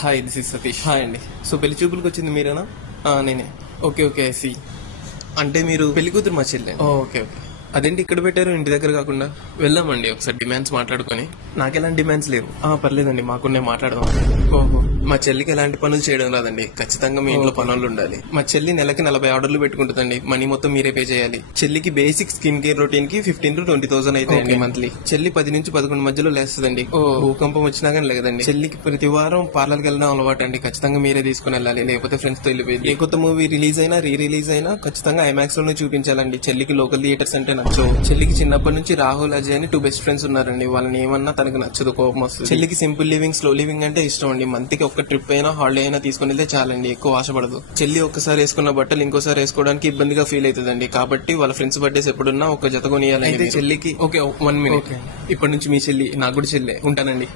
Hi, this is Satish. Hi అండి. So పెళ్లి చూపులకు వచ్చింది మీరేనా? నేనే. Okay okay, see. అంటే మీరు పెళ్లి కూతురు మా చెల్లి. Okay okay. అదేంటి ఇక్కడ పెట్టారు ఇంటి దగ్గర కాకుండా? వెళ్దామండి ఒకసారి డిమాండ్స్ మాట్లాడుకొని. నాకు ఎలాంటి డిమాండ్స్ లేవు. పర్లేదండి, మాకున్నే మాట్లాడదాం. ఓహో, మా చెల్లికి ఎలాంటి పనులు చేయడం రాదండి. ఖచ్చితంగా మీ ఇంట్లో పనులు ఉండాలి. మా చెల్లి నెలకి 40 ఆర్డర్లు పెట్టుకుంటుందండి. మనీ మొత్తం మీరే పే చేయాలి. చెల్లికి బేసిక్ స్కిన్ కేర్ రొటీన్ కి 15,000 to 20,000 అవుతాయండి మంత్లీ. చెల్లి 10 నుంచి 11 మధ్యలో లేస్తుందండి. భూకంపం వచ్చినా కానీ లేదండి. చెల్లికి ప్రతి వారం పార్లర్కి వెళ్ళడం అలవాటు అండి. ఖచ్చితంగా మీరే తీసుకుని వెళ్ళాలి, లేకపోతే ఫ్రెండ్స్ తో వెళ్ళిపోయింది. ఏ కొత్త మూవీ రిలీజ్ అయినా రీ రిలీజ్ అయినా ఖచ్చితంగా ఐమాక్స్ లోనే చూపించాలండి. చెల్లికి లోకల్ థియేటర్స్ అంటే నచ్చవు. చెల్లికి చిన్నప్పటి నుంచి రాహుల్, అజయ్ అని 2 బెస్ట్ ఫ్రెండ్స్ ఉన్నారండి. వాళ్ళని ఏమన్నా తనకు నచ్చదు, కోపం వస్తుంది. చెల్లికి సింపుల్ లివింగ్, స్లో లివింగ్ అంటే ఇష్టం అండి. మంత్ కి ఒక ట్రిప్ అయినా హాలిడే అయినా తీసుకుని వెళ్తే చాలండి, ఎక్కువ ఆశపడదు. చెల్లి ఒక్కసారి వేసుకున్న బట్టలు ఇంకోసారి వేసుకోవడానికి ఇబ్బందిగా ఫీల్ అవుతుందండి. కాబట్టి వాళ్ళ ఫ్రెండ్స్ బర్త్డేస్ ఎప్పుడున్నా ఒక జత కొనియాలి. అయితే చెల్లికి ఓకే 1 minute. ఇప్పటి నుంచి మీ చెల్లి నాకు కూడా చెల్లె. ఉంటానండి.